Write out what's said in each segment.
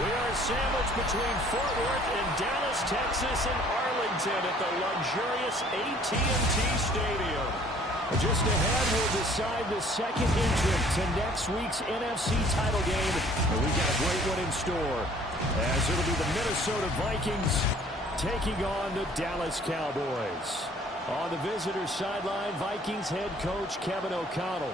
We are sandwiched between Fort Worth and Dallas, Texas, and Arlington at the luxurious AT&T Stadium. Just ahead, we'll decide the second entrant to next week's NFC title game. And we've got a great one in store, as it'll be the Minnesota Vikings taking on the Dallas Cowboys. On the visitor's sideline, Vikings head coach Kevin O'Connell.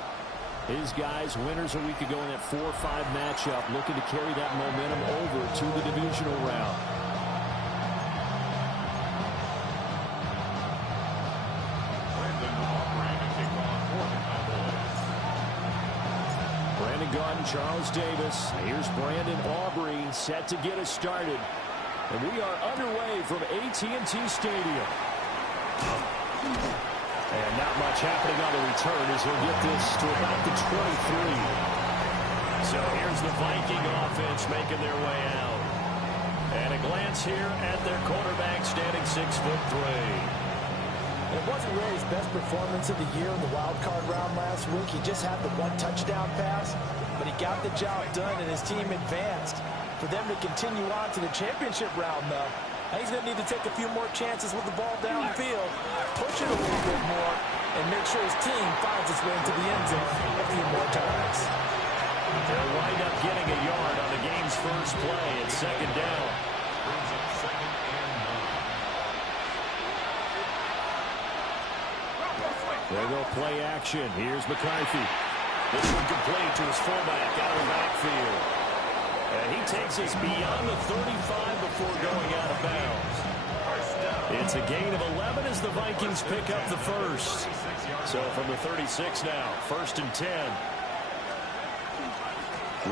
His guys, winners a week ago in that 4-5 matchup, looking to carry that momentum over to the divisional round. Brandon Gaudin, Charles Davis. Here's Brandon Aubrey set to get us started. And we are underway from AT&T Stadium. And not much happening on the return as he'll get this to about the 23. So here's the Viking offense making their way out. And a glance here at their quarterback standing 6'3". It wasn't really his best performance of the year in the wild card round last week. He just had the one touchdown pass, but he got the job done and his team advanced. For them to continue on to the championship round, though, he's going to need to take a few more chances with the ball downfield, push it a little bit more, and make sure his team finds its way into the end zone a few more times. They'll wind up getting a yard on the game's first play at second down. There go play action. Here's McCarthy. This one complete to his fullback out of the backfield. And he takes us beyond the 35 before going out of bounds. It's a gain of 11 as the Vikings pick up the first. So from the 36 now, 1st and 10.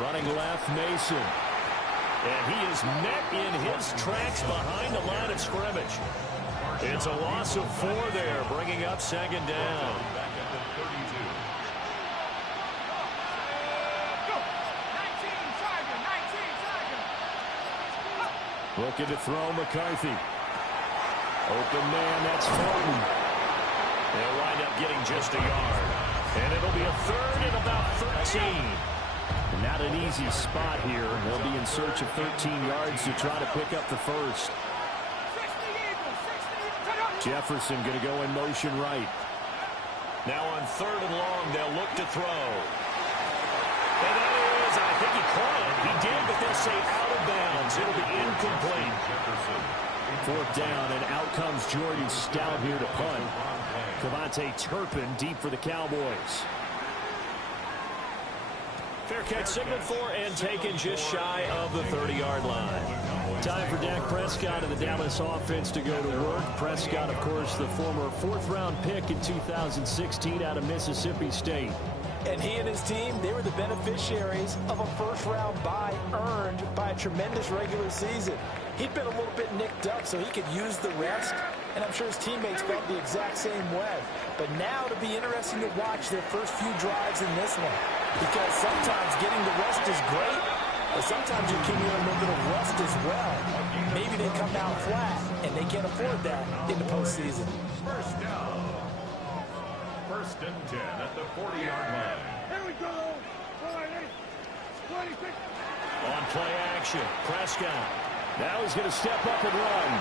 Running left, Mason. And he is met in his tracks behind the line of scrimmage. It's a loss of 4 there, bringing up second down. Looking to throw McCarthy. Open man, that's Fulton. They'll wind up getting just a yard. And it'll be a 3rd and about 13. Not an easy spot here. They'll be in search of 13 yards to try to pick up the first. Jefferson going to go in motion right. Now on 3rd and long, they'll look to throw. And that is, I think he caught it. He did, but they'll say out of bounds. It'll be incomplete. 4th down, and out comes Jordan Stout here to punt. Cavante Turpin deep for the Cowboys. Fair catch signaled for and taken just shy of the 30-yard line. Time for Dak Prescott and the Dallas offense to go to work. Prescott, of course, the former 4th-round pick in 2016 out of Mississippi State. And he and his team, they were the beneficiaries of a first-round bye earned by a tremendous regular season. He'd been a little bit nicked up, so he could use the rest, and I'm sure his teammates felt the exact same way. But now it'll be interesting to watch their first few drives in this one, because sometimes getting the rest is great, but sometimes you can get a little bit of rust as well. Maybe they come out flat, and they can't afford that in the postseason. First down. 1st and 10 at the 40-yard line. Here we go. 26. On play action, Prescott. Now he's going to step up and run.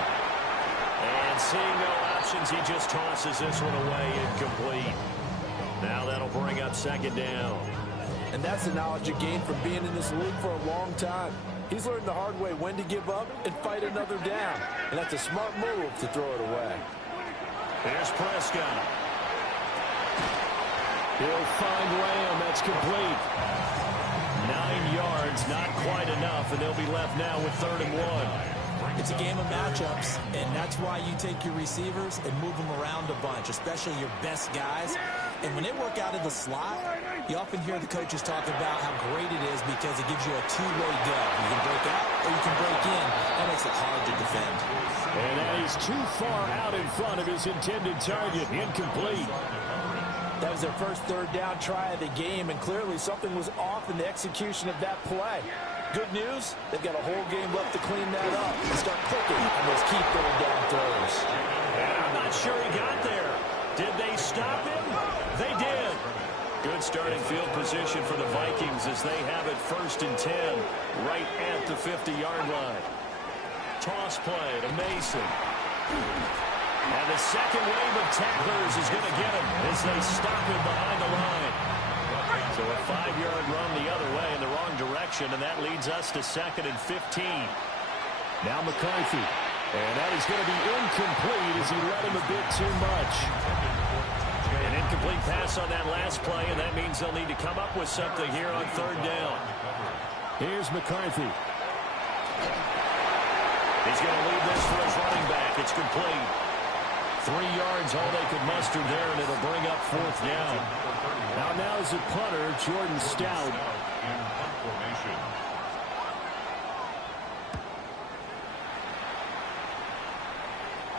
And seeing no options, he just tosses this one away, incomplete. Now that'll bring up second down. And that's the knowledge you gain from being in this league for a long time. He's learned the hard way when to give up and fight another down. And that's a smart move to throw it away. Here's Prescott. He'll find Lamb. That's complete. 9 yards, not quite enough, and they'll be left now with 3rd and 1. It's a game of matchups, and that's why you take your receivers and move them around a bunch, especially your best guys. And when they work out of the slot, you often hear the coaches talk about how great it is because it gives you a two-way go. You can break out or you can break in. That makes it hard to defend. And that is too far out in front of his intended target. Incomplete. That was their first 3rd down try of the game, and clearly something was off in the execution of that play. Good news, they've got a whole game left to clean that up and start clicking on those key 3rd down throws. And I'm not sure he got there. Did they stop him? They did. Good starting field position for the Vikings as they have it 1st and 10 right at the 50-yard line. Toss play to Mason. And the second wave of tacklers is going to get him as they stop him behind the line. So a 5-yard run the other way in the wrong direction, and that leads us to 2nd and 15. Now McCarthy. And that is going to be incomplete as he led him a bit too much. An incomplete pass on that last play, and that means they'll need to come up with something here on 3rd down. Here's McCarthy. He's going to leave this for his running back. It's complete. 3 yards, all they could muster there, and it'll bring up 4th down. Now is the punter, Jordan Stout.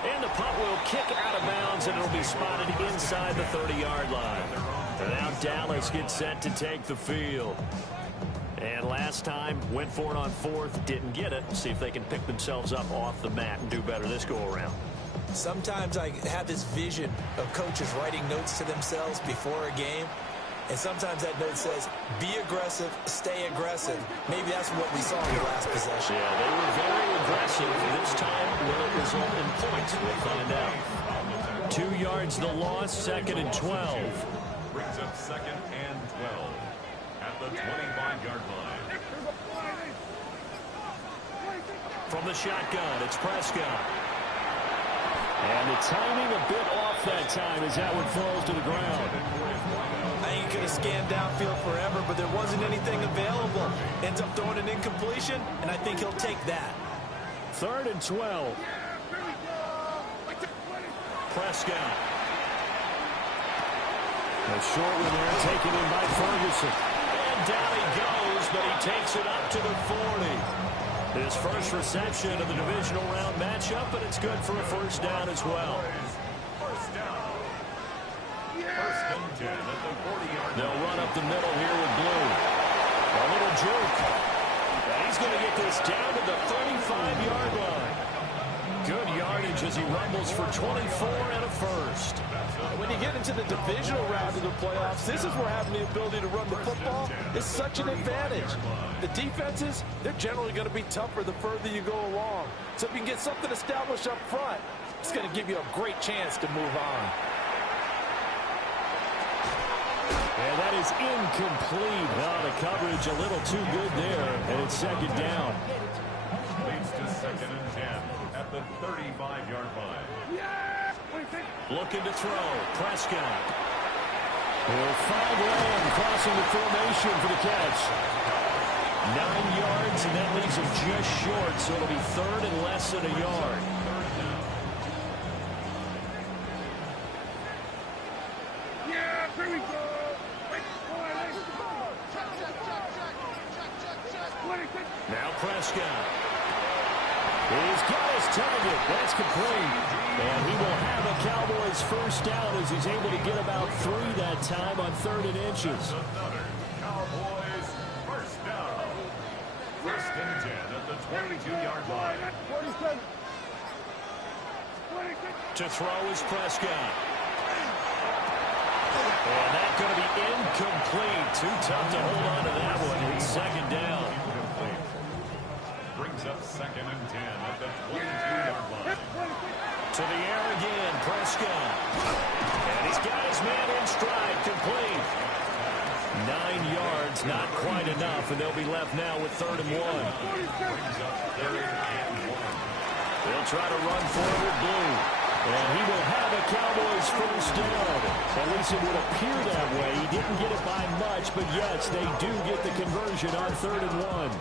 And the punt will kick out of bounds, and it'll be spotted inside the 30-yard line. And now Dallas gets set to take the field. And last time, went for it on 4th, didn't get it. See if they can pick themselves up off the mat and do better this go-around. Sometimes I have this vision of coaches writing notes to themselves before a game. And sometimes that note says, be aggressive, stay aggressive. Maybe that's what we saw in the last possession. Yeah, they were very aggressive. This time, will it result in points? We'll find out. 2 yards the loss, 2nd and 12. Brings up 2nd and 12 at the 25-yard line. From the shotgun, it's Prescott. And the timing a bit off that time as that one falls to the ground. I think he could have scanned downfield forever, but there wasn't anything available. Ends up throwing an incompletion, and I think he'll take that. 3rd and 12. Prescott. A short one there taken in by Ferguson. And down he goes, but he takes it up to the 40. His first reception of the divisional round matchup, but it's good for a 1st down as well. 1st down. 1st and 10 at the 40-yard line. They'll run up the middle here with Blue. A little juke. And he's going to get this down to the 35-yard line. Good yardage as he rumbles for 24 and a 1st. When you get into the divisional round of the playoffs, this is where having the ability to run the football is such an advantage. The defenses, they're generally going to be tougher the further you go along. So if you can get something established up front, it's going to give you a great chance to move on. And that is incomplete. Oh, the coverage a little too good there, and it's 2nd down. Leads to 2nd and 10 at the 35-yard line. Looking to throw. Prescott. Well, 5 Lamb crossing the formation for the catch. 9 yards, and that leaves him just short, so it'll be 3rd and less than a yard. Here we go. Now Prescott. He's got his target. That's complete. And he will have a Cowboys 1st down as he's able to get about 3 that time on 3rd and inches. Another Cowboys 1st down. 1st and 10 at the 22-yard line. To throw is Prescott. And that's going to be incomplete. Too tough to hold on to that one. It's 2nd down. Brings up 2nd and 10 at the 22-yard line. To the air again, Prescott. And he's got his man in stride, complete. 9 yards, not quite enough, and they'll be left now with 3rd and 1. Brings up 3rd and 1. They'll try to run forward with Blue. And he will have a Cowboys 1st down. At least it would appear that way. He didn't get it by much, but yes, they do get the conversion on 3rd and 1.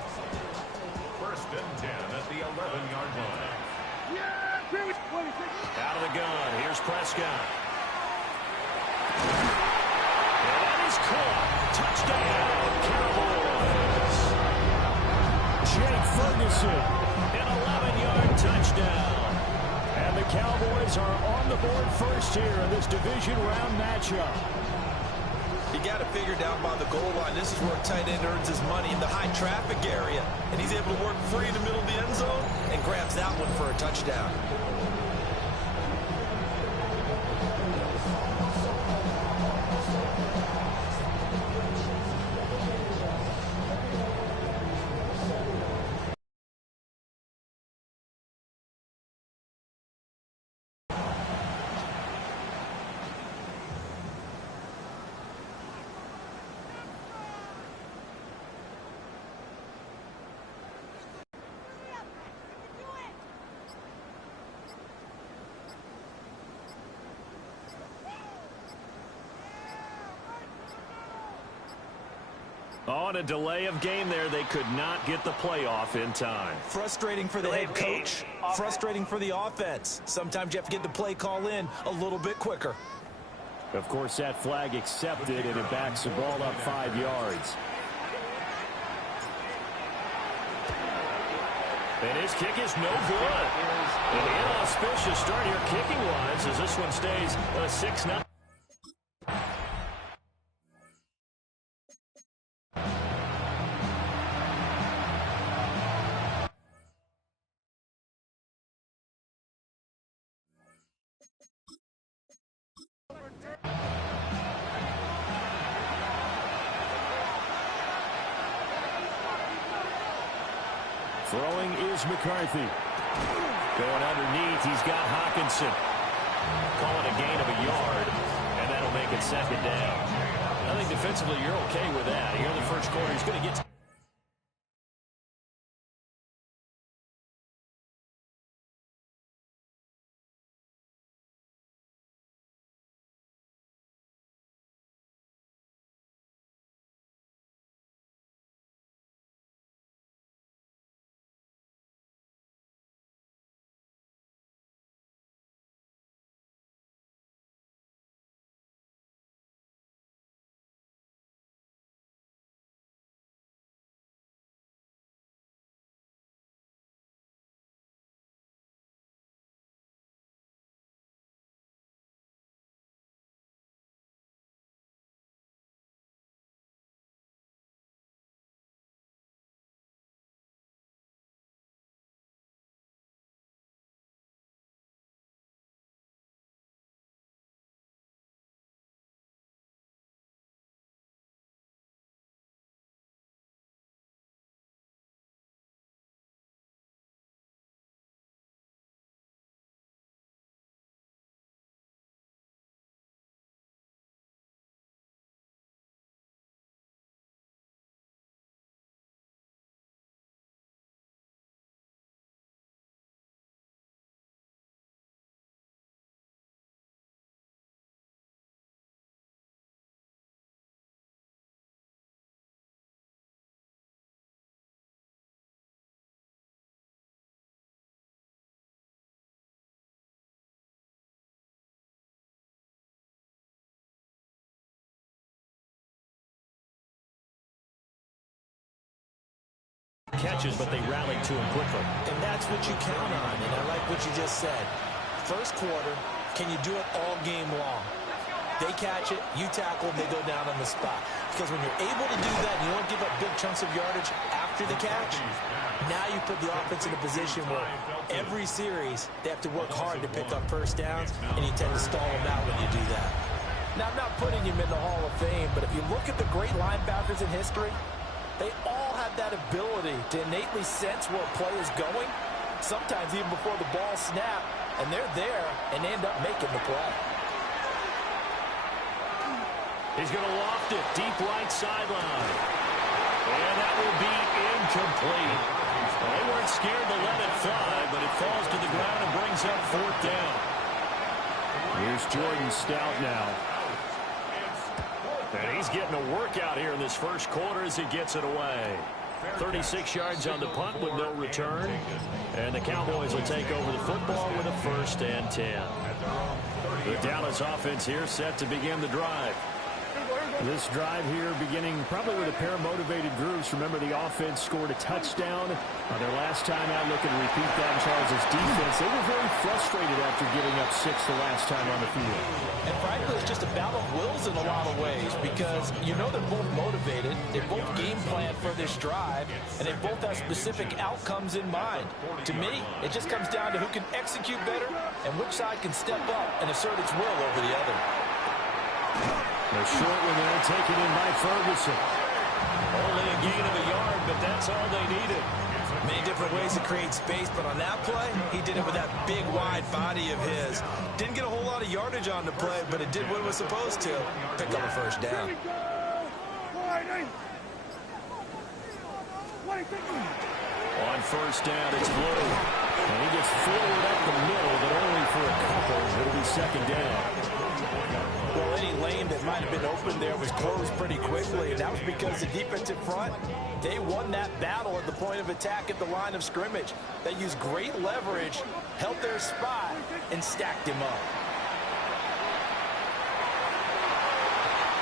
1st and 10 at the 11-yard line. Out of the gun, here's Prescott. And that is caught. Touchdown, Cowboys. Jake Ferguson. An 11-yard touchdown. And the Cowboys are on the board 1st here in this division round matchup. You got to figure down by the goal line. This is where a tight end earns his money, in the high traffic area. And he's able to work free in the middle of the end zone and grabs that one for a touchdown. On a delay of game there, they could not get the playoff in time. Frustrating for the head coach, frustrating for the offense. Sometimes you have to get the play call in a little bit quicker. Of course, that flag accepted, and it backs the ball up 5 yards. And his kick is no good. An inauspicious start here kicking-wise as this one stays 6-0. Throwing is McCarthy. Going underneath, he's got Hawkinson. Call it a gain of a yard, and that'll make it 2nd down. I think defensively you're okay with that. Here in the first quarter, he's going to get... Catches, but they rallied to him quickly. And that's what you count on, and I like what you just said. First quarter, can you do it all game long? They catch it, you tackle, they go down on the spot. Because when you're able to do that, and you don't give up big chunks of yardage after the catch, now you put the offense in a position where every series, they have to work hard to pick up first downs, and you tend to stall them out when you do that. Now, I'm not putting him in the Hall of Fame, but if you look at the great linebackers in history, they all have that ability to innately sense where a play is going, sometimes even before the ball snaps, and they're there and they end up making the play. He's going to loft it deep right sideline. And that will be incomplete. They weren't scared to let it fly, but it falls to the ground and brings up 4th down. Here's Jordan Stout now. And he's getting a workout here in this first quarter as he gets it away. 36 yards on the punt with no return. And the Cowboys will take over the football with a 1st and 10. The Dallas offense here set to begin the drive. This drive here beginning probably with a pair of motivated groups. Remember, the offense scored a touchdown on their last time out. Looking to repeat that in Charles' defense. They were very frustrated after giving up 6 the last time on the field. And frankly, it's just a battle of wills in a lot of ways because you know they're both motivated. They both game plan for this drive, and they both have specific outcomes in mind. To me, it just comes down to who can execute better and which side can step up and assert its will over the other. A short one there, taken in by Ferguson. Only a gain of a yard, but that's all they needed. Many different ways to create space, but on that play, he did it with that big, wide body of his. Didn't get a whole lot of yardage on the play, but it did what it was supposed to. Pick up a 1st down. On 1st down, it's Blue. And he gets forward up the middle, but only for a couple. It'll be 2nd down. Well, Well, any lane that might have been open there was closed pretty quickly, and that was because the defensive front, they won that battle at the point of attack at the line of scrimmage. They used great leverage, held their spot, and stacked him up.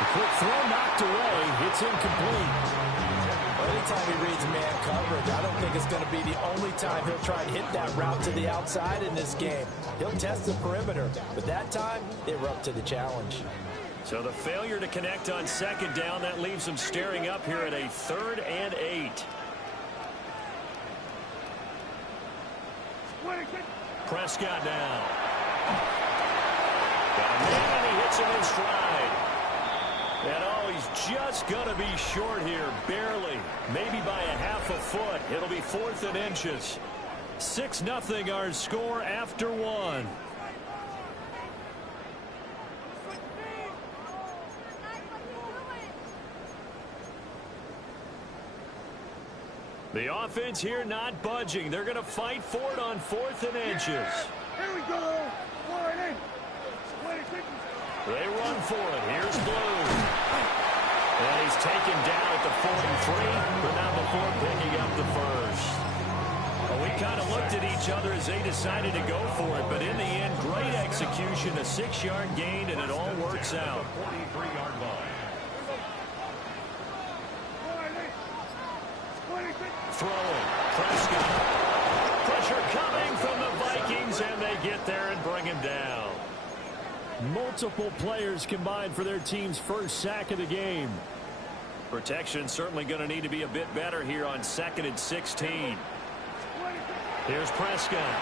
The quick throw knocked away. It's incomplete. Well, anytime he reads man coverage, I don't think it's going to be the only time he'll try and hit that route to the outside in this game. He'll test the perimeter, but that time, they were up to the challenge. So the failure to connect on second down, that leaves them staring up here at a 3rd and 8. Prescott now. Got a man, and he hits him in stride. And oh, he's just going to be short here, barely, maybe by a half a foot. It'll be 4th and inches. 6-0 our score after 1. The offense here not budging. They're going to fight for it on 4th and inches. Here we go. 1-8. 26. They run for it. Here's Blue. And he's taken down at the 43, but not before picking up the first. Well, we kind of looked at each other as they decided to go for it, but in the end, great execution, a 6-yard gain, and it all works out. 43-yard line. Throwing. Prescott. Pressure coming from the Vikings, and they get there and bring him down. Multiple players combined for their team's first sack of the game. Protection certainly going to need to be a bit better here on 2nd and 16. Here's Prescott.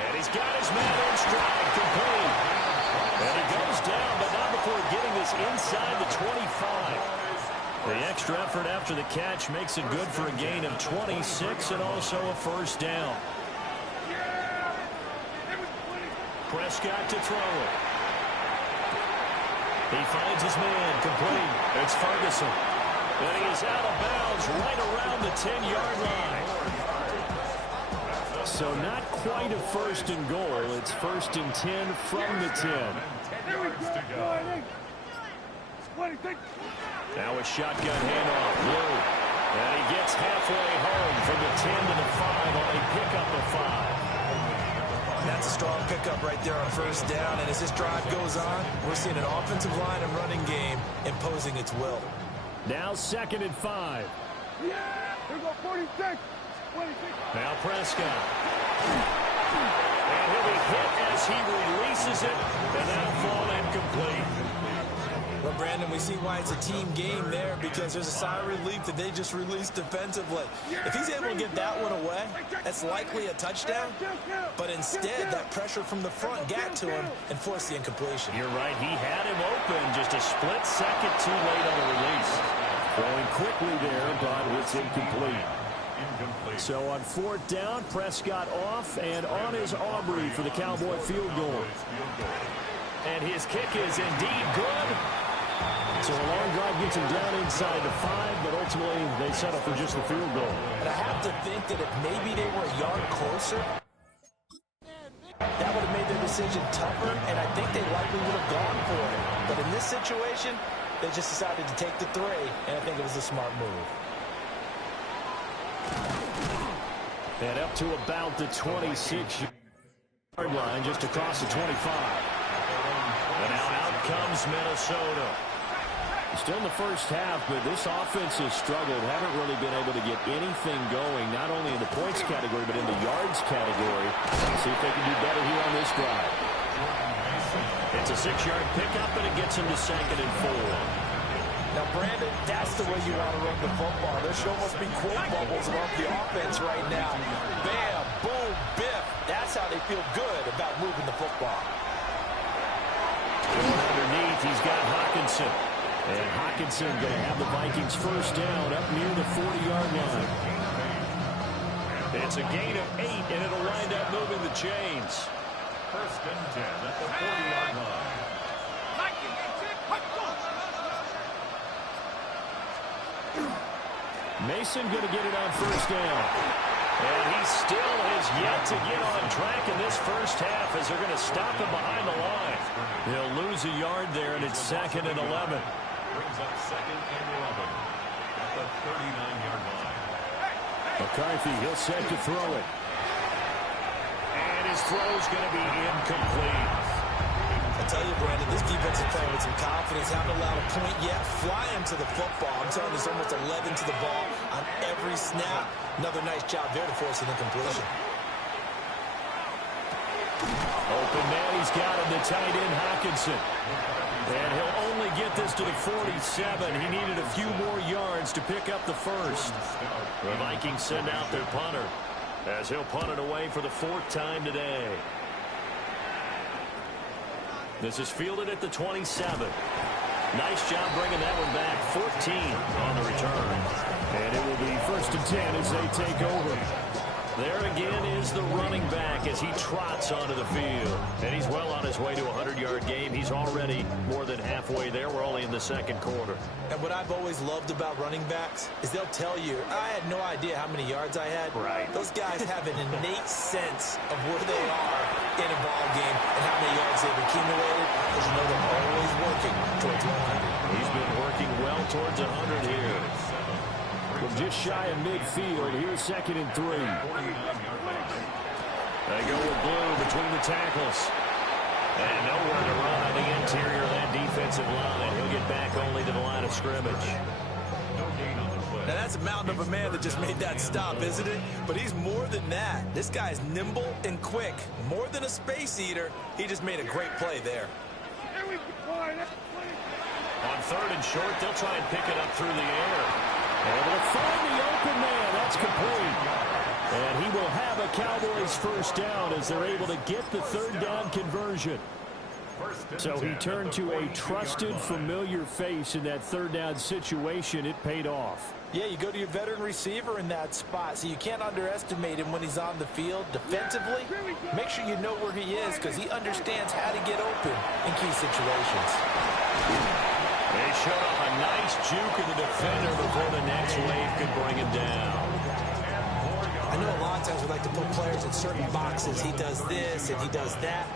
And he's got his man in stride, complete. And he goes down, but not before getting this inside the 25. The extra effort after the catch makes it good for a gain of 26 and also a first down. Prescott to throw it. He finds his man, complete. It's Ferguson. And he is out of bounds right around the 10-yard line. So not quite a 1st and goal. It's 1st and 10 from the 10. Now a shotgun handoff. Blue. And he gets halfway home from the 10 to the 5 on a pickup of 5. That's a strong pickup right there on 1st down, and as this drive goes on, we're seeing an offensive line and running game imposing its will. Now 2nd and 5. Yeah, here we go, 46. 26. Now Prescott. And he'll be hit as he releases it, and that'll fall incomplete. Well, Brandon, we see why it's a team game there, because there's a sigh of relief that they just released defensively. If he's able to get that one away, that's likely a touchdown. But instead, that pressure from the front got to him and forced the incompletion. You're right. He had him open just a split second too late on the release. Going quickly there, but it's incomplete. So on 4th down, Prescott off and on his Aubrey for the Cowboy field goal. And his kick is indeed good. So a long drive gets him down inside the 5, but ultimately they settle for just the field goal. And I have to think that if maybe they were a yard closer, that would have made their decision tougher, and I think they likely would have gone for it. But in this situation, they just decided to take the 3, and I think it was a smart move. And up to about the 26-yard line, just across the 25. And now out comes Minnesota. Still in the first half, but this offense has struggled. Haven't really been able to get anything going, not only in the points category, but in the yards category. See if they can do better here on this drive. It's a 6-yard pickup, and it gets him to 2nd and 4. Now, Brandon, that's the way you want to run the football. There should almost be quote bubbles above the offense right now. Bam, boom, biff. That's how they feel good about moving the football. Going underneath, he's got Hawkinson. And Hawkinson going to have the Vikings first down up near the 40-yard line. It's a gain of 8, and it'll wind up moving the chains. 1st and 10 at the 40-yard line. Mason going to get it on first down. And he still has yet to get on track in this first half as they're going to stop him behind the line. He'll lose a yard there, and it's 2nd and 11. Brings up 2nd and 11 at the 39-yard line. McCarthy, he'll set to throw it. And his throw's going to be incomplete. I tell you, Brandon, this defense is playing with some confidence. Haven't allowed a point yet. Flying to the football. I'm telling you, there's almost 11 to the ball on every snap. Another nice job there to force an incompletion. Open man, he's got him, the tight end, Hockenson. And he'll only get this to the 47. He needed a few more yards to pick up the first. The Vikings send out their punter as he'll punt it away for the 4th time today. This is fielded at the 27. Nice job bringing that one back. 14 on the return. And it will be 1st and 10 as they take over. There again is the running back as he trots onto the field. And he's well on his way to a 100-yard game. He's already more than halfway there. We're only in the 2nd quarter. And what I've always loved about running backs is they'll tell you, I had no idea how many yards I had. Right. Those guys have an innate sense of where they are in a ball game and how many yards they've accumulated, because you know they're always working towards 100. He's been working well towards 100 here. From just shy of midfield, here's 2nd and 3. They go with blue between the tackles. And nowhere to run on the interior of that defensive line. He'll get back only to the line of scrimmage. Now that's a mountain of a man that just made that stop, isn't it? But he's more than that. This guy's nimble and quick. More than a space eater, he just made a great play there. On 3rd and short, they'll try and pick it up through the air. Able to find the open man. That's complete. And he will have a Cowboys first down as they're able to get the 3rd down conversion. So he turned to a trusted, familiar face in that 3rd down situation. It paid off. Yeah, you go to your veteran receiver in that spot, so you can't underestimate him when he's on the field. Defensively, make sure you know where he is because he understands how to get open in key situations. They showed off a nice juke of the defender before the next wave could bring him down. I know a lot of times we like to put players in certain boxes. He does this and he does that.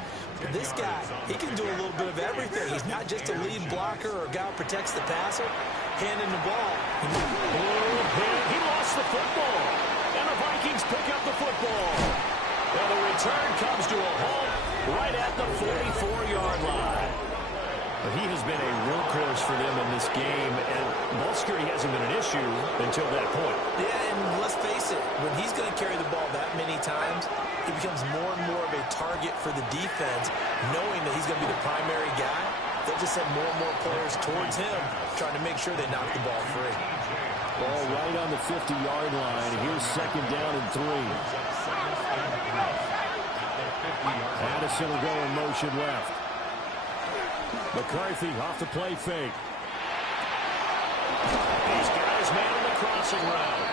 But this guy, he can do a little bit of everything. He's not just a lead blocker or a guy who protects the passer. Handing the ball. He lost the football. And the Vikings pick up the football. Now the return comes to a halt right at the 44-yard line. But he has been a workhorse for them in this game, and ball security hasn't been an issue until that point. Yeah, and let's face it, when he's going to carry the ball that many times, he becomes more and more of a target for the defense, knowing that he's going to be the primary guy. They'll just send more and more players towards him, trying to make sure they knock the ball free. Ball right on the 50-yard line. Here's 2nd down and 3. Addison will go in motion left. McCarthy off the play fake. He's got his man on the crossing route.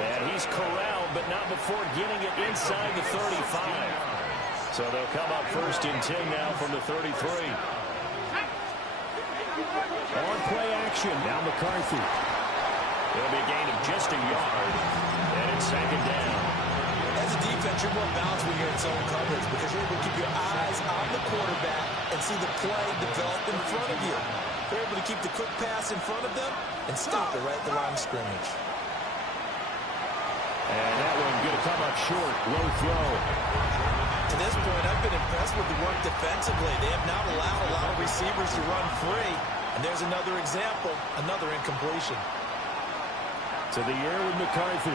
And he's corralled, but not before getting it inside the 35. So they'll come up 1st and 10 now from the 33. On play action, now McCarthy. It'll be a gain of just a yard. And it's 2nd down. As a defense, you're more balanced when you're in zone coverage because you're able to keep your eyes on the quarterback and see the play develop in front of you. They're able to keep the quick pass in front of them and stop it right at the line of scrimmage. And that one going to come up short. Low throw. To this point, I've been impressed with the work defensively. They have not allowed a lot of receivers to run free. And there's another example, another incompletion. To the air with McCarthy.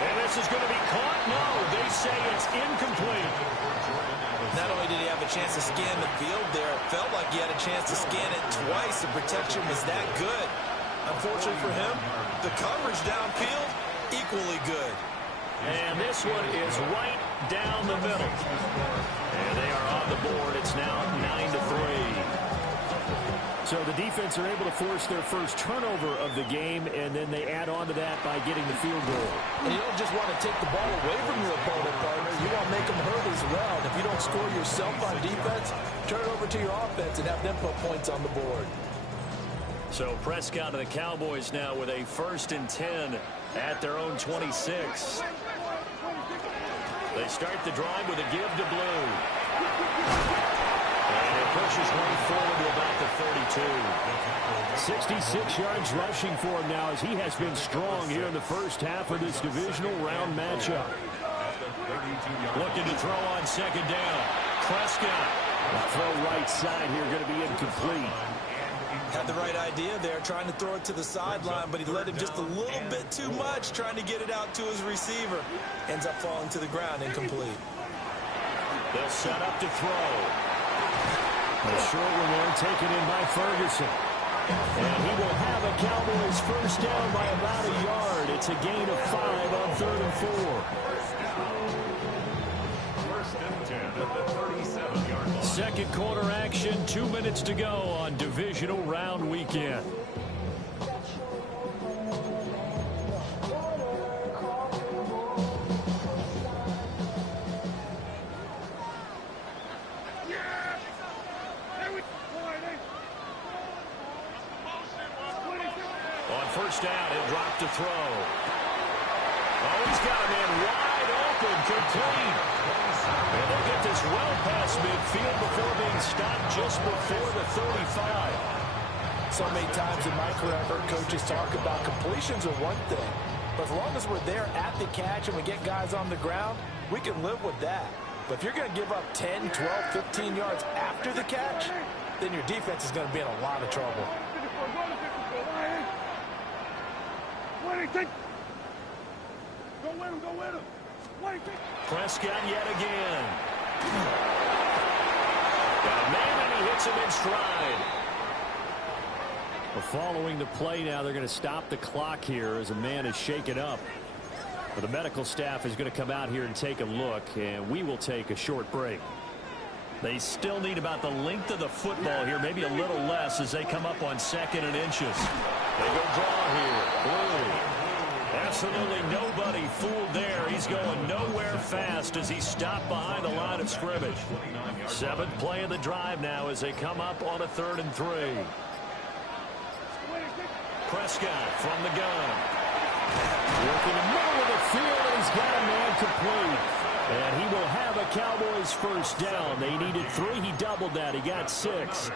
And this is going to be caught. No, they say it's incomplete. Not only did he have a chance to scan the field there, it felt like he had a chance to scan it twice. The protection was that good. Unfortunately for him, the coverage downfield, equally good. And this one is right down the middle. And they are on the board. It's now 9-3. So the defense are able to force their first turnover of the game, and then they add on to that by getting the field goal. And you don't just want to take the ball away from your opponent, partner. You want to make them hurt as well. And if you don't score yourself on defense, turn it over to your offense and have them put points on the board. So Prescott and the Cowboys now with a 1st and 10 at their own 26. They start the drive with a give to Blue. And it pushes way forward to about the 32. 66 yards rushing for him now as he has been strong here in the first half of this divisional round matchup. Looking to throw on 2nd down. Prescott. The throw right side here going to be incomplete. Had the right idea there, trying to throw it to the sideline, but he led him just a little bit too much, trying to get it out to his receiver. Ends up falling to the ground, incomplete. They'll set up to throw. A short one there taken in by Ferguson. And he will have a Cowboys first down by about a yard. It's a gain of 5 on 3rd and 4. 1st and 10 at the 37-yard line. Second quarter action, 2 minutes to go on divisional round weekend. On 1st down, he'll drop to throw. Oh, he's got a man wide open, complete. And they'll get this well past midfield before being stopped just before the 35. So many times in my career, I've heard coaches talk about completions are one thing. But as long as we're there at the catch and we get guys on the ground, we can live with that. But if you're going to give up 10, 12, 15 yards after the catch, then your defense is going to be in a lot of trouble. Go with him. Prescott yet again. Got a man and he hits him in stride. Well, following the play now, they're going to stop the clock here as a man is shaken up. But the medical staff is going to come out here and take a look, and we will take a short break. They still need about the length of the football here, maybe a little less as they come up on 2nd and inches. They go draw here. Blue. Absolutely nobody fooled there. He's going nowhere fast as he's stopped behind the line of scrimmage. 7th play of the drive now as they come up on a 3rd and 3. Prescott from the gun. Working the middle of the field, and he's got a man complete. And he will have a Cowboys first down. They needed 3. He doubled that. He got 6.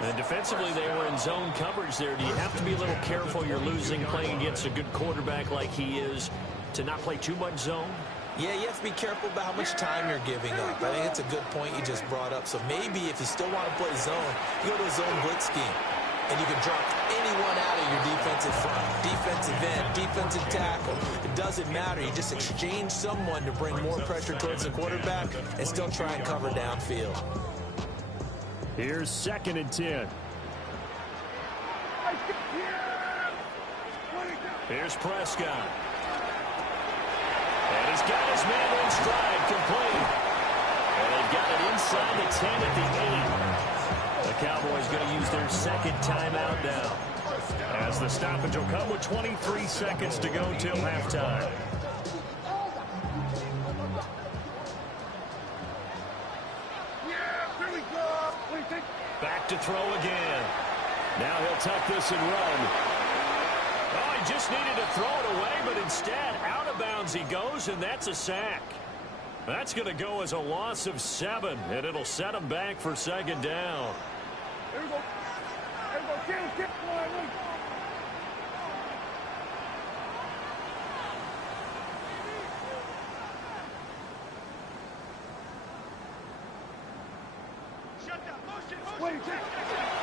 And defensively, they were in zone coverage there. Do you have to be a little careful? You're losing playing against a good quarterback like he is to not play too much zone? Yeah, you have to be careful about how much time you're giving up. I think it's a good point you just brought up. So maybe if you still want to play zone, you go to a zone blitz scheme. And you can drop anyone out of your defensive front, defensive end, defensive tackle. It doesn't matter. You just exchange someone to bring more pressure towards the quarterback and still try and cover downfield. Here's 2nd and 10. Here's Prescott. And he's got his man in stride, complete. And they've got it inside the 10 at the 8. The Cowboys going to use their 2nd timeout now, as the stoppage will come with 23 seconds to go till halftime. Back to throw again. Now he'll tuck this and run. Oh, he just needed to throw it away, but instead, out of bounds he goes, and that's a sack. That's going to go as a loss of 7, and it'll set him back for 2nd down. Here we go. Kick.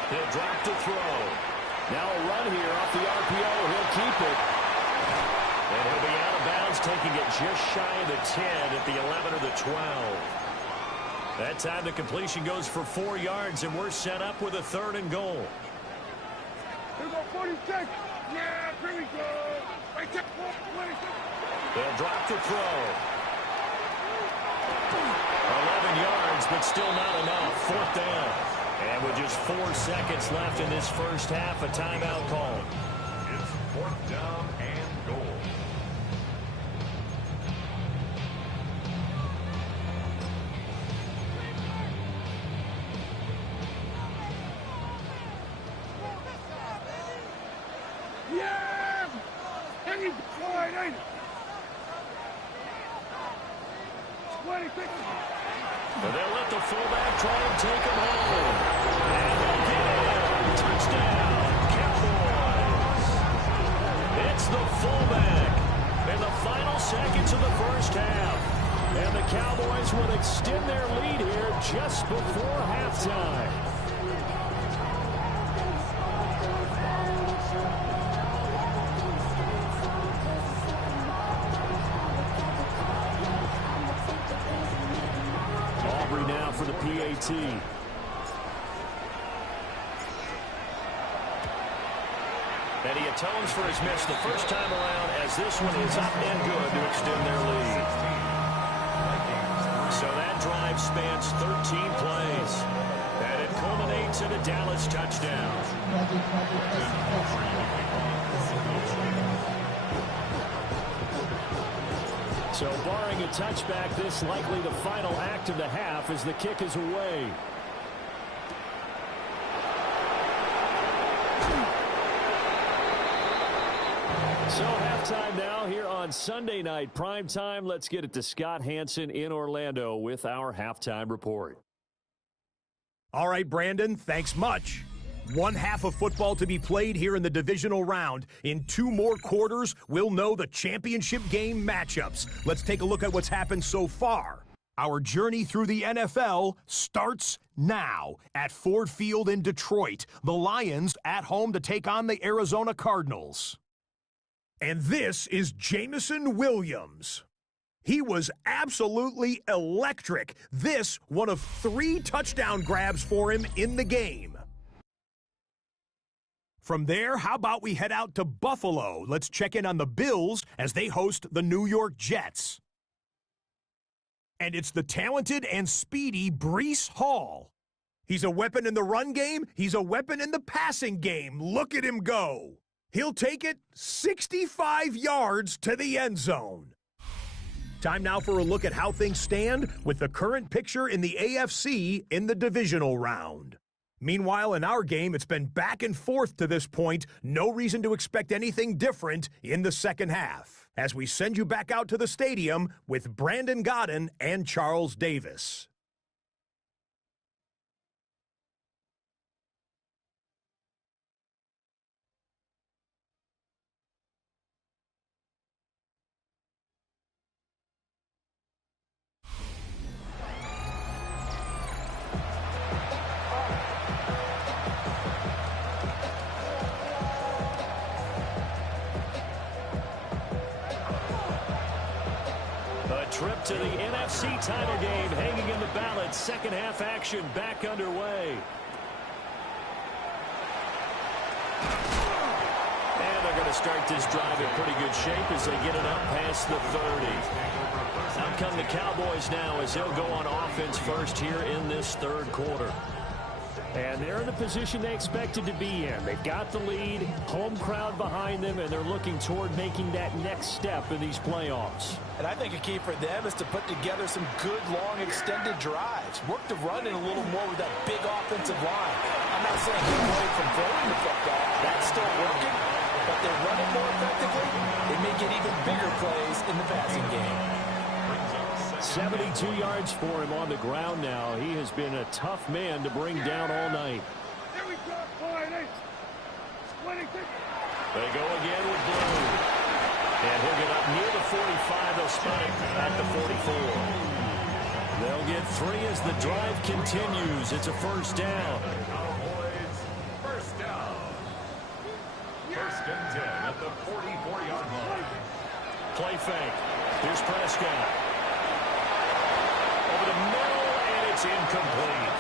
He'll drop to throw. Now a run here off the RPO. He'll keep it. And he'll be out of bounds, taking it just shy of the 10 at the 11 or the 12. That time the completion goes for 4 yards, and we're set up with a 3rd and goal. Here we go, 46. Yeah, here we go. Right there, 26. They'll drop to throw. 11 yards, but still not enough. 4th down. And with just 4 seconds left in this first half, a timeout call. It's 4th down and goal. Yeah! Hanging wide, ain't it? 26. But they'll let the fullback try and take him home. And they'll get it. Touchdown, Cowboys. It's the fullback in the final seconds of the first half. And the Cowboys will extend their lead here just before halftime. Now for the PAT. And he atones for his miss the first time around as this one is up and good to extend their lead. So that drive spans 13 plays. And it culminates in a Dallas touchdown. So barring a touchback, this likely the final act of the half as the kick is away. So halftime now here on Sunday night primetime. Let's get it to Scott Hansen in Orlando with our halftime report. All right, Brandon, thanks much. One half of football to be played here in the divisional round. In 2 more quarters, we'll know the championship game matchups. Let's take a look at what's happened so far. Our journey through the NFL starts now at Ford Field in Detroit. The Lions at home to take on the Arizona Cardinals. And this is Jameson Williams. He was absolutely electric. This one of 3 touchdown grabs for him in the game. From there, how about we head out to Buffalo? Let's check in on the Bills as they host the New York Jets. And it's the talented and speedy Breece Hall. He's a weapon in the run game. He's a weapon in the passing game. Look at him go. He'll take it 65 yards to the end zone. Time now for a look at how things stand with the current picture in the AFC in the divisional round. Meanwhile, in our game, it's been back and forth to this point. No reason to expect anything different in the second half. As we send you back out to the stadium with Brandon Godden and Charles Davis. Trip to the NFC title game hanging in the balance. Second half action back underway. And they're going to start this drive in pretty good shape as they get it up past the 30. Out come the Cowboys now as they'll go on offense first here in this third quarter. And they're in the position they expected to be in. They've got the lead, home crowd behind them, and they're looking toward making that next step in these playoffs. And I think a key for them is to put together some good, long, extended drives. Work the run in a little more with that big offensive line. I'm not saying get away from throwing the football. That's still working, but they run it more effectively. They may get even bigger plays in the passing game. 72 yards for him on the ground now. He has been a tough man to bring down all night. Here we go, 26. They go again with Blue. And he'll get up near the 45. They'll spot it at the 44. They'll get 3 as the drive continues. It's a first down. Cowboys, first down. 1st and 10 at the 44-yard line. Play fake. Here's Prescott. Over the middle, and it's incomplete.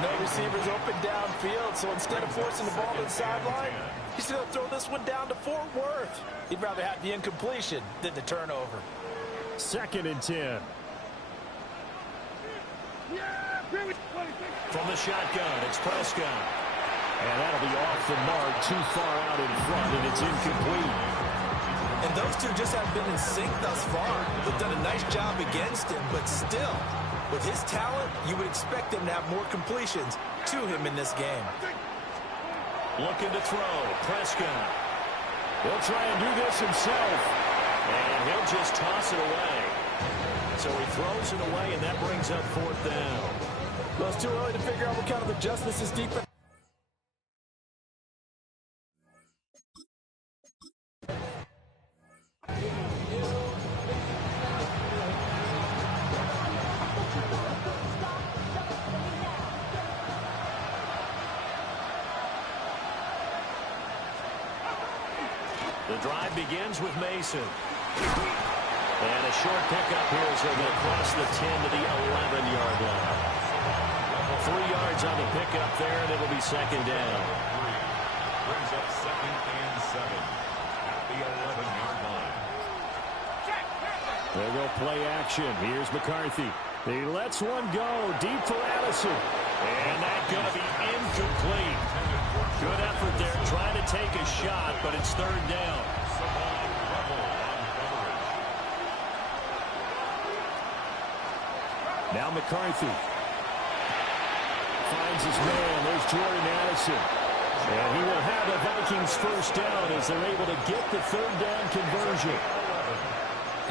No receivers open downfield, so instead of forcing the ball to the sideline, he's going to throw this one down to Fort Worth. He'd rather have the incompletion than the turnover. 2nd and 10. Yeah! From the shotgun, it's Prescott. And that'll be off the mark, too far out in front, and it's incomplete. And those two just have been in sync thus far. They've done a nice job against him, but still, with his talent, you would expect him to have more completions to him in this game. Looking to throw, Prescott. He'll try and do this himself. And he'll just toss it away. So he throws it away, and that brings up fourth down. Well, it's too early to figure out what kind of adjustments this defense. The drive begins with Mason. And a short pickup here as they're going to cross the 10 to the 11-yard line. 3 yards on the pickup there, and it'll be second down. Brings up second and 7 at the 11-yard line. There go play action. Here's McCarthy. He lets one go deep for Addison. And that's going to be incomplete. Good effort there trying to take a shot, but it's third down. Now McCarthy finds his man. There's Jordan Addison. And he will have the Vikings first down as they're able to get the third down conversion.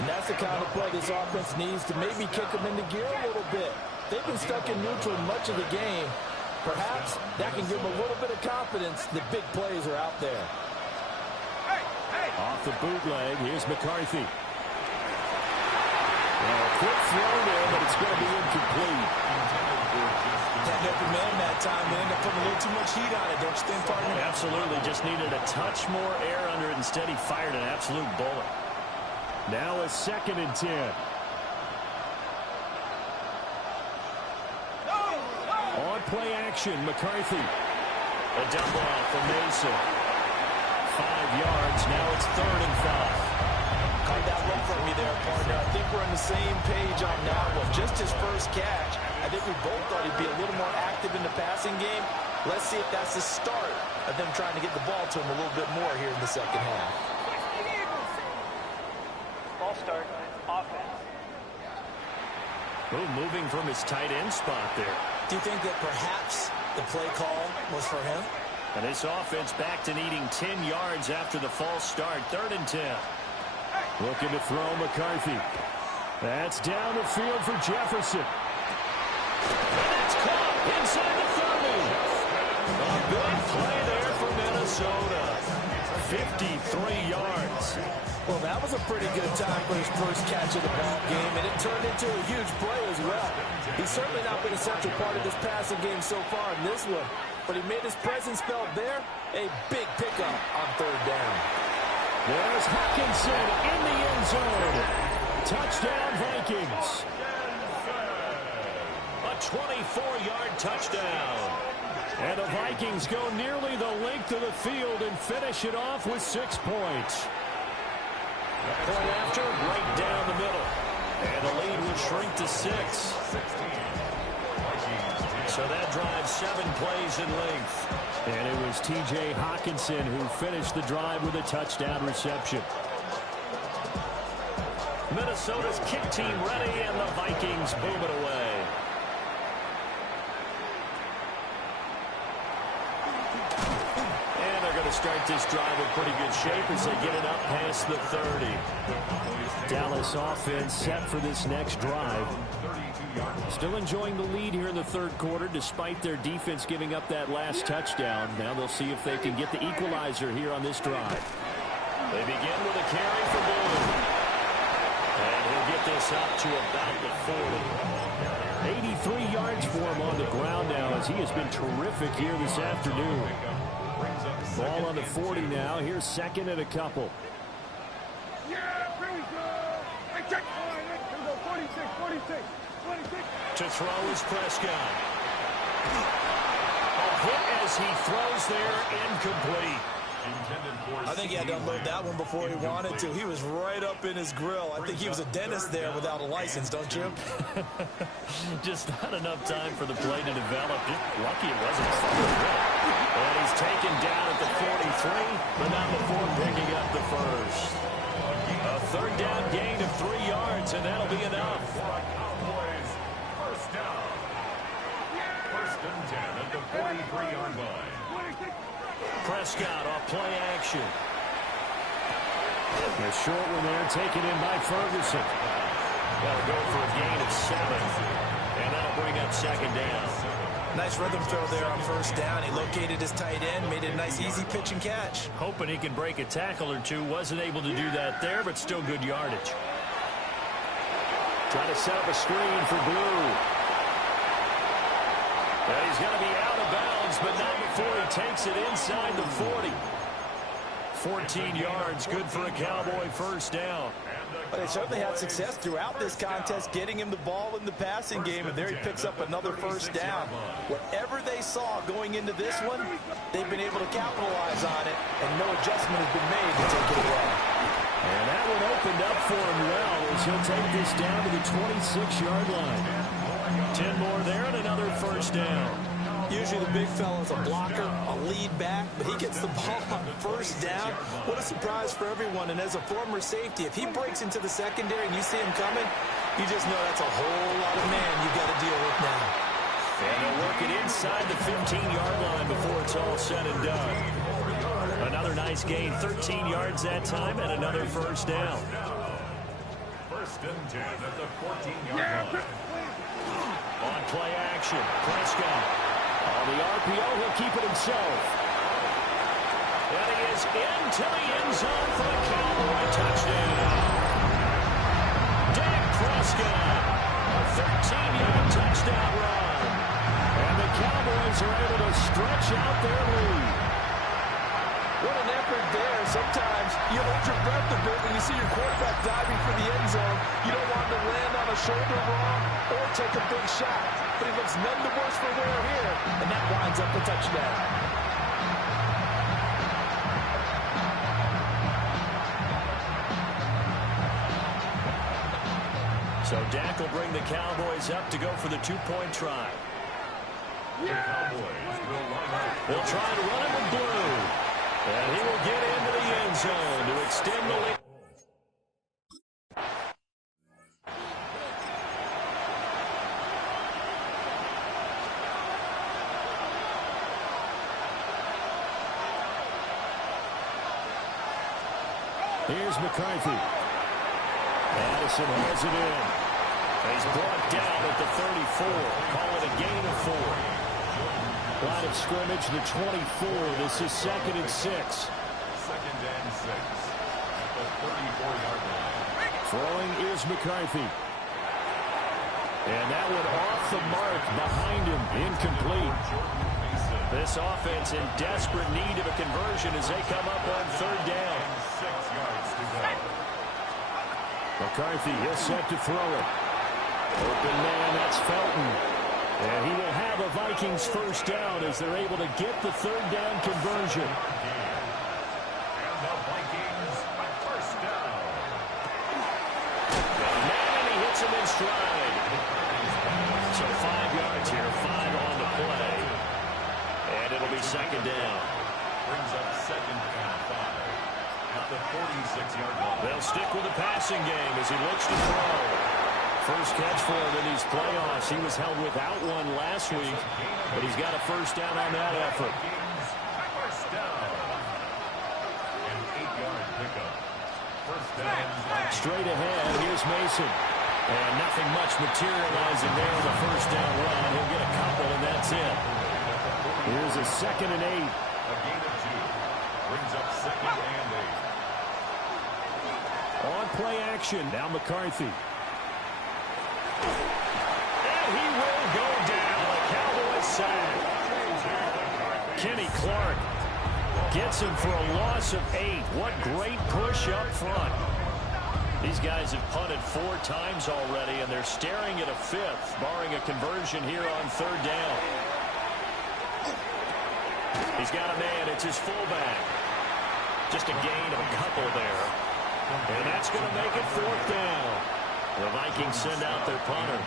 And that's the kind of play this offense needs to maybe kick them into gear a little bit. They've been stuck in neutral much of the game. Perhaps that can give them a little bit of confidence that big plays are out there. Off the bootleg, here's McCarthy. Quick throw there, but it's going to be incomplete. That open man that time, they ended up putting a little too much heat on it, don't you think, partner? Absolutely. Just needed a touch more air under it. Instead, he fired an absolute bullet. Now a 2nd and 10. On play action, McCarthy. A dump off from Mason. 5 yards. Now it's 3rd and 5. Caught that look from me there, partner. I think we're on the same page on that one. Just his first catch. I think we both thought he'd be a little more active in the passing game. Let's see if that's the start of them trying to get the ball to him a little bit more here in the second half. Ball start, offense. Oh, moving from his tight end spot there. Do you think that perhaps the play call was for him? And this offense back to needing 10 yards after the false start. 3rd and 10. Looking to throw McCarthy. That's down the field for Jefferson. And that's caught inside the 30. A big play there for Minnesota. 53 yards. Well, that was a pretty good time for his first catch of the ball game, and it turned into a huge play as well. He's certainly not been a central part of this passing game so far in this one, but he made his presence felt there. A big pickup on 3rd down. There's Hawkinson in the end zone. Touchdown, Vikings. A 24-yard touchdown. And the Vikings go nearly the length of the field and finish it off with 6 points. Point after, right down the middle. And the lead will shrink to 6. So that drives 7 plays in length. And it was T.J. Hawkinson who finished the drive with a touchdown reception. Minnesota's kick team ready, and the Vikings boom it away. And they're going to start this drive in pretty good shape as they get it up past the 30. Dallas offense set for this next drive. Still enjoying the lead here in the 3rd quarter despite their defense giving up that last touchdown. Now they'll see if they can get the equalizer here on this drive. They begin with a carry for Boone. And he'll get this up to about the 40. 83 yards for him on the ground now as he has been terrific here this afternoon. Ball on the 40 now. Here's 2nd and a couple. Yeah, here we go. I check. Here we go. 46, 46, 46. To throw is Prescott. A hit as he throws there, incomplete. I think he had to unload that one before he wanted to. He was right up in his grill. I think he was a dentist there without a license, don't you? Just not enough time for the play to develop. Just lucky it wasn't a fumble. And he's taken down at the 43, but not before picking up the first. A third down gain of 3 yards, and that'll be enough. First down. First and 10 at the 43-yard line. Prescott off play action. A short one there, taken in by Ferguson. That'll go for a gain of 7, and that'll bring up second down. Nice rhythm throw there on first down. He located his tight end, made it a nice easy pitch and catch. Hoping he can break a tackle or two. Wasn't able to do that there, but still good yardage. Trying to set up a screen for Blue. And he's going to be out of bounds, but not before he takes it inside the 40. 14 yards, good for a Cowboy first down. But they certainly had success throughout this contest, getting him the ball in the passing game, and there he picks up another first down. Whatever they saw going into this one, they've been able to capitalize on it, and no adjustment has been made to take it away. And that one opened up for him well as he'll take this down to the 26-yard line. 10 more there and another first down. Usually the big fella's a blocker, a lead back, but he gets the ball on first down. What a surprise for everyone. And as a former safety, if he breaks into the secondary and you see him coming, you just know that's a whole lot of man you've got to deal with now. And they'll work it inside the 15-yard line before it's all said and done. Another nice gain, 13 yards that time, and another first down. First and 10 at the 14-yard line. On play action, Prescott. On the RPO, he'll keep it himself. And he is into the end zone for a Cowboy touchdown. Dak Prescott, a 13-yard touchdown run. And the Cowboys are able to stretch out their lead. What an effort there. Sometimes you hold your breath a bit when you see your quarterback diving for the end zone. You don't want him to land on a shoulder wrong or take a big shot. But he looks none the worse for wear here, and that winds up the touchdown. So Dak will bring the Cowboys up to go for the two-point try. The Cowboys will line up. They'll try to run it with Blue. And he will get into the end zone to extend the lead. Here's McCarthy. Addison has it in. He's brought down at the 34. Call it a gain of 4. Line of scrimmage, the 24. This is 2nd and 6. Second and 6 at the 34-yard line. Throwing is McCarthy. And that one off the mark behind him. Incomplete. This offense in desperate need of a conversion as they come up on 3rd down. 6 yards to go. McCarthy, he'll set to throw it. Open man, that's Felton. And he will have a Vikings first down as they're able to get the 3rd down conversion. And the Vikings first down. And he hits him in stride. So 5 yards here, 5 on the play. And it'll be 2nd down. Brings up 2nd and 5 at the 46-yard line. They'll stick with the passing game as he looks to throw. First catch for him in these playoffs. He was held without one last week, but he's got a first down on that effort. First down. An 8-yard pickup. First down. Straight ahead, here's Mason. And nothing much materializing there on the first down run. He'll get a couple, and that's it. Here's a 2nd and 8. A gain of 2. Brings up 2nd and 8. On play action, now McCarthy. And he will go down. A Cowboys sack. Kenny Clark gets him for a loss of 8. What great push up front. These guys have punted 4 times already, and they're staring at a 5th, barring a conversion here on 3rd down. He's got a man. It's his fullback. Just a gain of a couple there. And that's going to make it 4th down. The Vikings send out their punter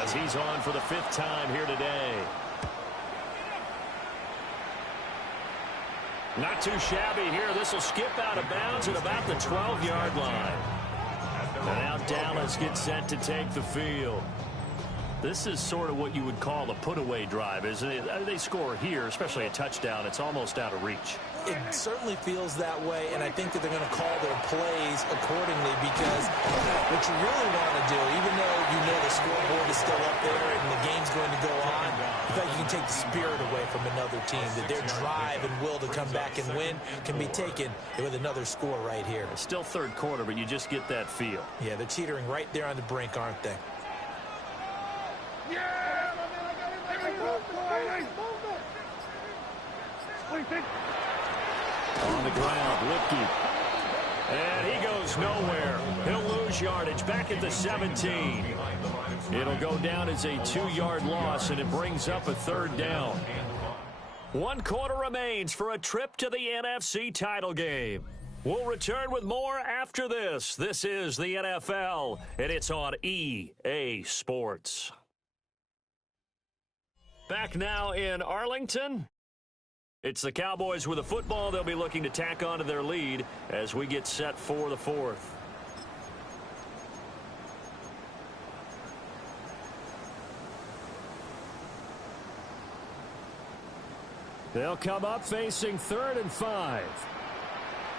as he's on for the 5th time here today. Not too shabby here. This will skip out of bounds at about the 12-yard line. And now Dallas gets set to take the field. This is sort of what you would call a put-away drive, isn't it? They score here, especially a touchdown. It's almost out of reach. It certainly feels that way, and I think that they're going to call their plays accordingly because what you really want to do, even though you know the scoreboard is still up there and the game's going to go on, in fact, you can take the spirit away from another team, that their drive and will to come back and win can be taken with another score right here. It's still 3rd quarter, but you just get that feel. Yeah, they're teetering right there on the brink, aren't they? On the ground, Lipke. And he goes nowhere. He'll lose yardage back at the 17. It'll go down as a 2-yard loss, and it brings up a 3rd down. 1 quarter remains for a trip to the NFC title game. We'll return with more after this. This is the NFL, and it's on EA Sports. Back now in Arlington. It's the Cowboys with a football. They'll be looking to tack on to their lead as we get set for the 4th. They'll come up facing 3rd and 5.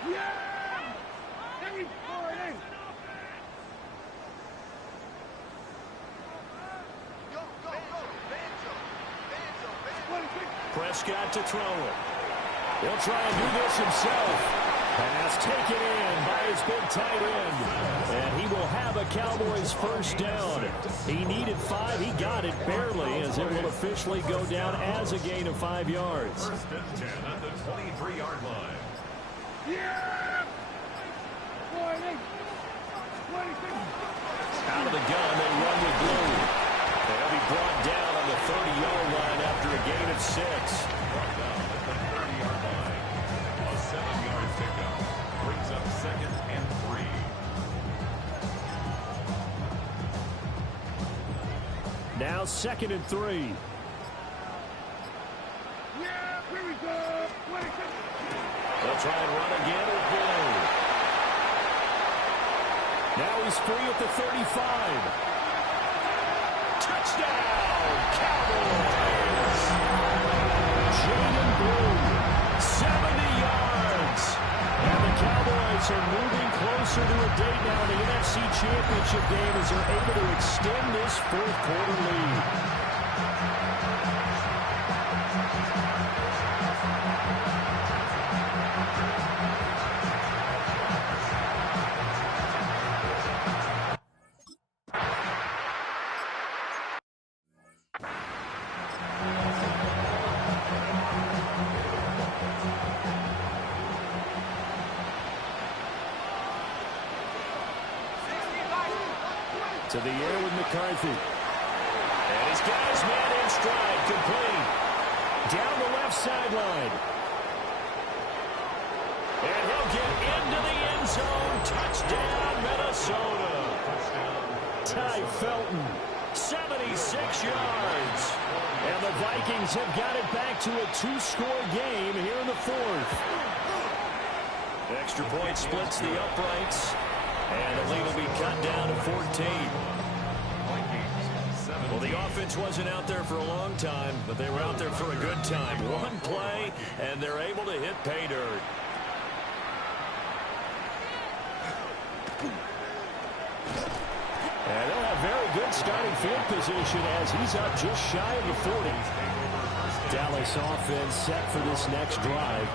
Yeah! Prescott to throw it. He'll try and do this himself. Pass taken in by his big tight end. And he will have a Cowboys 1st down. He needed 5. He got it barely, as it will officially go down as a gain of 5 yards. 1st and 10 at the 23-yard line. Yeah! Out of the gun, they run with Blue. They'll be brought down on the 30-yard line after a gain of 6. Brought down at the 30-yard line. A 7-yard pickup brings up 2nd and 3. Now 2nd and 3. Yeah, here we go. 26. They'll try and run again with Blue. Now he's free at the 35. Touchdown, Cowboys! Jaden Blue, 70 yards. And the Cowboys are moving closer to a date now in the NFC Championship game as they're able to extend this 4th quarter lead. To the air with McCarthy. And he's got his man in stride, complete. Down the left sideline. And he'll get into the end zone. Touchdown, Minnesota. Ty Felton, 76 yards. And the Vikings have got it back to a 2-score game here in the 4th. Extra point splits the uprights. And the lead will be cut down to 14. Well, the offense wasn't out there for a long time, but they were out there for a good time. One play, and they're able to hit pay dirt. And they'll have very good starting field position as he's up just shy of the 40. Dallas offense set for this next drive.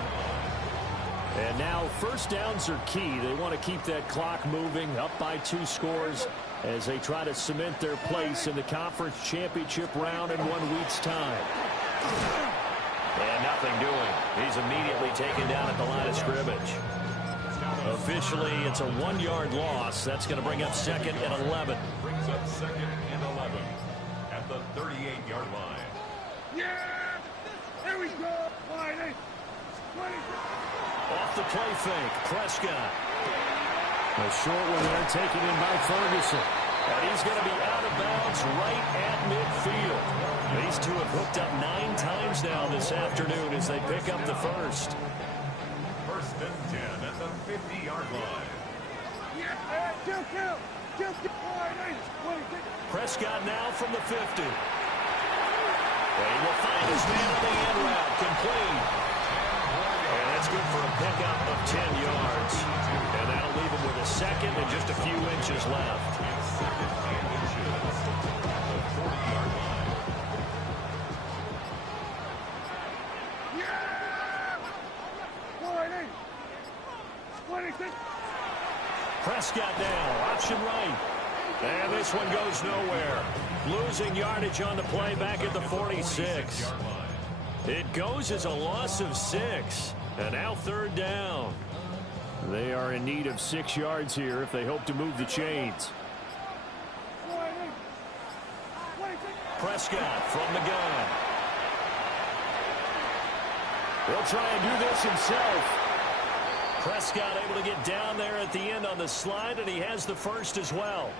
And now 1st downs are key. They want to keep that clock moving up by 2 scores as they try to cement their place in the conference championship round in 1 week's time. And nothing doing. He's immediately taken down at the line of scrimmage. Officially, it's a 1-yard loss. That's going to bring up 2nd and 11. Brings up 2nd and 11 at the 38-yard line. Yeah! Here we go. 20. Off off the play fake. Prescott. A short one there taken in by Ferguson. And he's going to be out of bounds right at midfield. These two have hooked up 9 times now this afternoon as they pick up the first. First and 10 at the 50-yard line. Prescott now from the 50. And he will find his man on the end route. Complete. And that's good for a pickup of 10 yards. And that'll leave him with a second and just a few inches left. Second and inches. The 40-yard line. Prescott now, option right. And this one goes nowhere. Losing yardage on the play back at the 46. It goes as a loss of 6. And now third down. They are in need of 6 yards here if they hope to move the chains. Prescott from the gun. He'll try and do this himself. Prescott able to get down there at the end on the slide, and he has the first as well.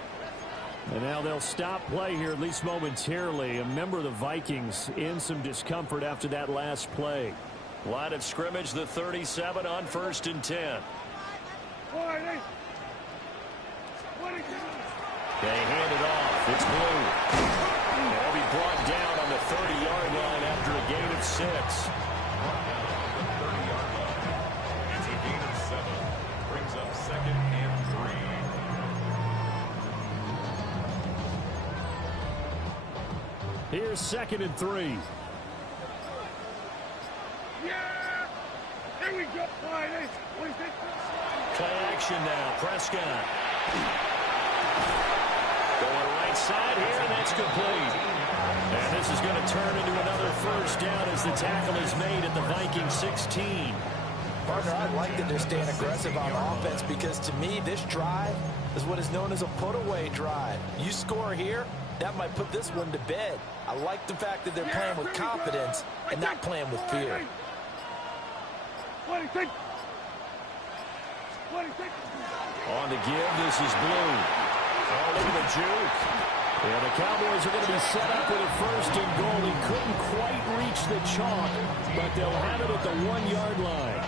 And now they'll stop play here, at least momentarily. A member of the Vikings in some discomfort after that last play. Line of scrimmage, the 37 on 1st and 10. They hand it off. It's Blue. They'll be brought down on the 30-yard line after a gain of 6. It's a gain of 7. Brings up second and 3. Here's 2nd and 3. Here we go. Play action now. Prescott. Going right side here, and that's complete. And this is going to turn into another first down as the tackle is made at the Vikings 16. Partner, I like that they're staying aggressive on offense because to me, this drive is what is known as a put-away drive. You score here, that might put this one to bed. I like the fact that they're playing with confidence and not playing with fear. On to give, this is Blue. Oh, look at the juke. Yeah, the Cowboys are going to be set up with a 1st and goal. He couldn't quite reach the chalk, but they'll have it at the 1-yard line.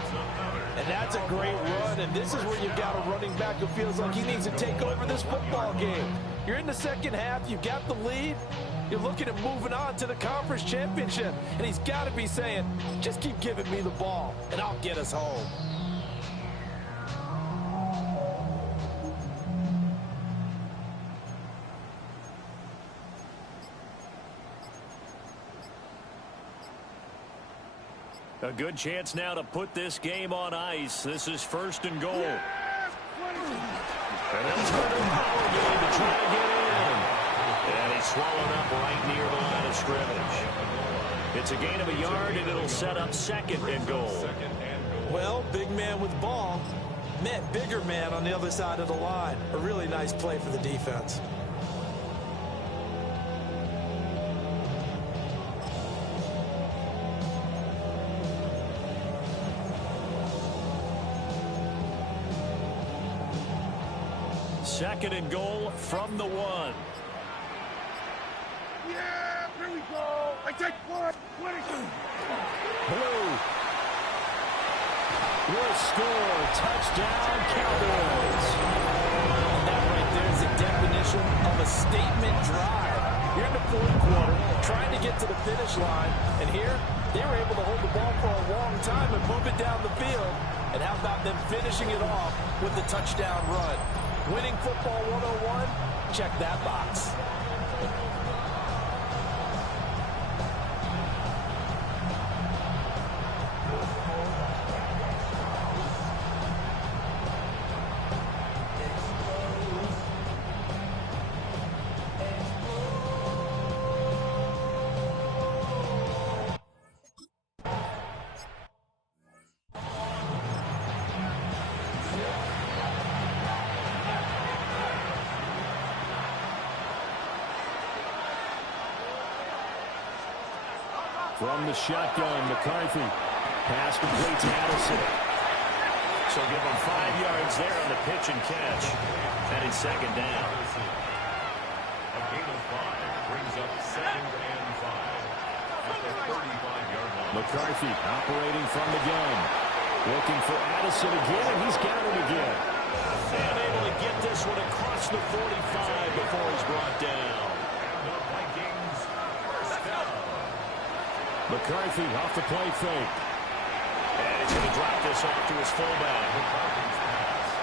And that's a great run, and this is where you've got a running back who feels like he needs to take over this football game. You're in the second half, you've got the lead, you're looking at moving on to the conference championship, and he's got to be saying, just keep giving me the ball, and I'll get us home. A good chance now to put this game on ice. This is 1st and goal. And they'll turn to a power game to try to get in. And he's swallowed up right near the line of scrimmage. It's a gain of a yard, and it'll set up 2nd and goal. Well, big man with ball met bigger man on the other side of the line. A really nice play for the defense. Second and goal from the 1. Yeah, here we go. I take 1. Blue will score. Touchdown, Cowboys. And that right there is the definition of a statement drive. You're in the 4th quarter, trying to get to the finish line, and here they were able to hold the ball for a long time and move it down the field. And how about them finishing it off with the touchdown run? Winning football 101, check that box. From the shotgun, McCarthy. Pass complete to Addison. So give him 5 yards there on the pitch and catch. And it's second down. A gain of 5 brings up 2nd and 5 at the 35-yard line. McCarthy operating from the gun. Looking for Addison again, and he's got him again. And able to get this one across the 45 before he's brought down. And the Vikings first down. McCarthy off the play fake. And he's going to drop this off to his fullback.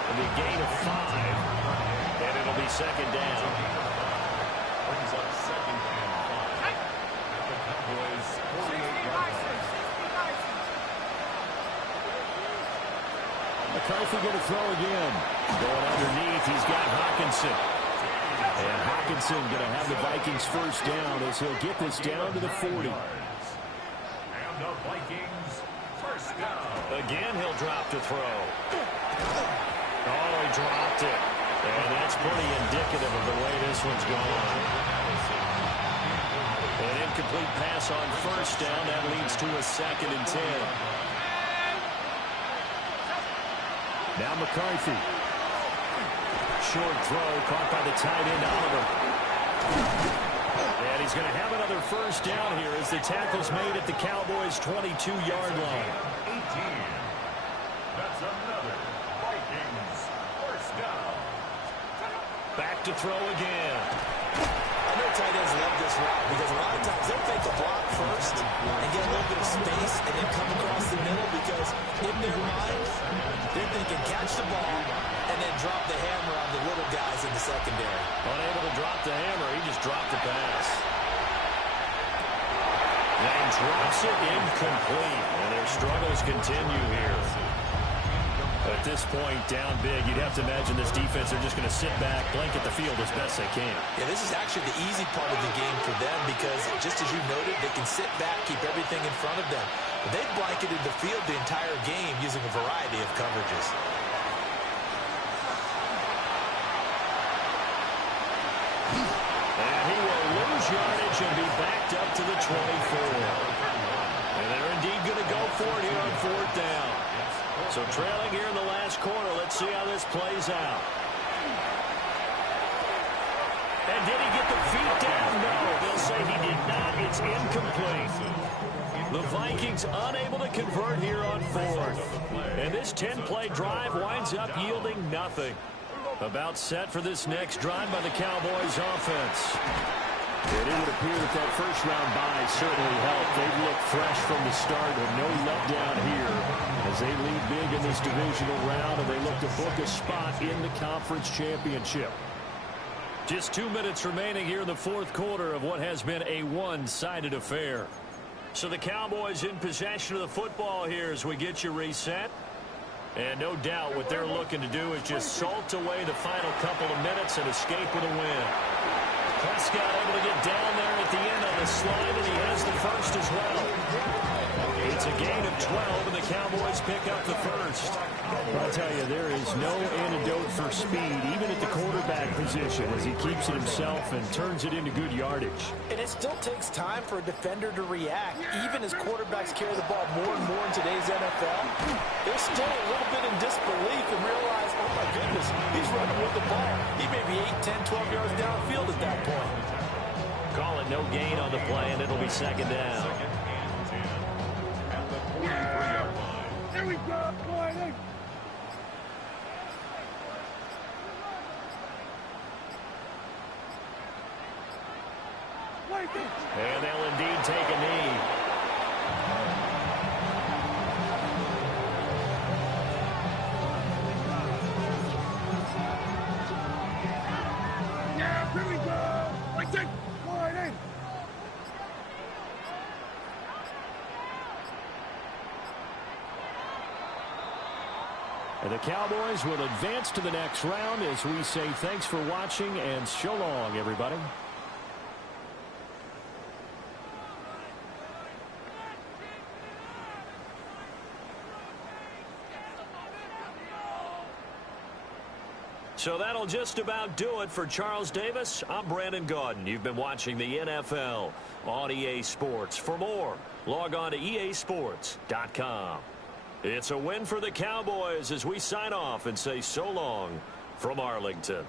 And the gain of 5. And it'll be second down. Brings up 2nd and 5 at the Cowboys' 48-yard line. McCarthy going to throw again. Going underneath, he's got Hawkinson. And Hawkinson going to have the Vikings first down as he'll get this down to the 40. And the Vikings first down. Again, he'll drop to throw. Oh, he dropped it. And that's pretty indicative of the way this one's going. An incomplete pass on first down. That leads to a 2nd and 10. Now McCarthy. Short throw caught by the tight end, Oliver. And he's going to have another first down here as the tackle's made at the Cowboys' 22-yard line. 18. That's another Vikings first down. Back to throw again. I know tight ends love this route because a lot of times they'll take the block first and get a little bit of space and then come across the middle because in their mind, they're thinking catch the ball and then drop the hammer on the little guys in the secondary. Unable to drop the hammer, he just dropped the pass. And drops it incomplete. And their struggles continue here. At this point, down big, you'd have to imagine this defense are just going to sit back, blanket the field as best they can. Yeah, this is actually the easy part of the game for them because, just as you noted, they can sit back, keep everything in front of them. But they've blanketed the field the entire game using a variety of coverages. And he will lose yardage and be backed up to the 24. And they're indeed going to go for it here on 4th down. So trailing here in the last quarter, let's see how this plays out. And did he get the feet down? No, they'll say he did not. It's incomplete. The Vikings unable to convert here on 4th. And this 10-play drive winds up yielding nothing. About set for this next drive by the Cowboys offense. And it would appear that that first-round bye certainly helped. They've looked fresh from the start and no letdown here as they lead big in this divisional round and they look to book a spot in the conference championship. Just 2 minutes remaining here in the 4th quarter of what has been a one-sided affair. So the Cowboys in possession of the football here as we get you reset. And no doubt what they're looking to do is just salt away the final couple of minutes and escape with a win. Prescott able to get down there at the end on the slide, and he has the first as well. It's a gain of 12, and the Cowboys pick up the first. I'll tell you, there is no antidote for speed, even at the quarterback position, as he keeps it himself and turns it into good yardage. And it still takes time for a defender to react. Even as quarterbacks carry the ball more and more in today's NFL, they're still a little bit in disbelief and realize, oh my goodness, he's running with the ball. He may be 8, 10, 12 yards downfield at that point. Call it no gain on the play, and it'll be second down. 2nd and 10 at the 43-yard line. There we go. Boy, And they'll indeed take a knee. yeah, here we go. Like that. Boy, And the Cowboys will advance to the next round as we say thanks for watching and so long, everybody. So that'll just about do it for Charles Davis. I'm Brandon Gaudin. You've been watching the NFL on EA Sports. For more, log on to easports.com. It's a win for the Cowboys as we sign off and say so long from Arlington.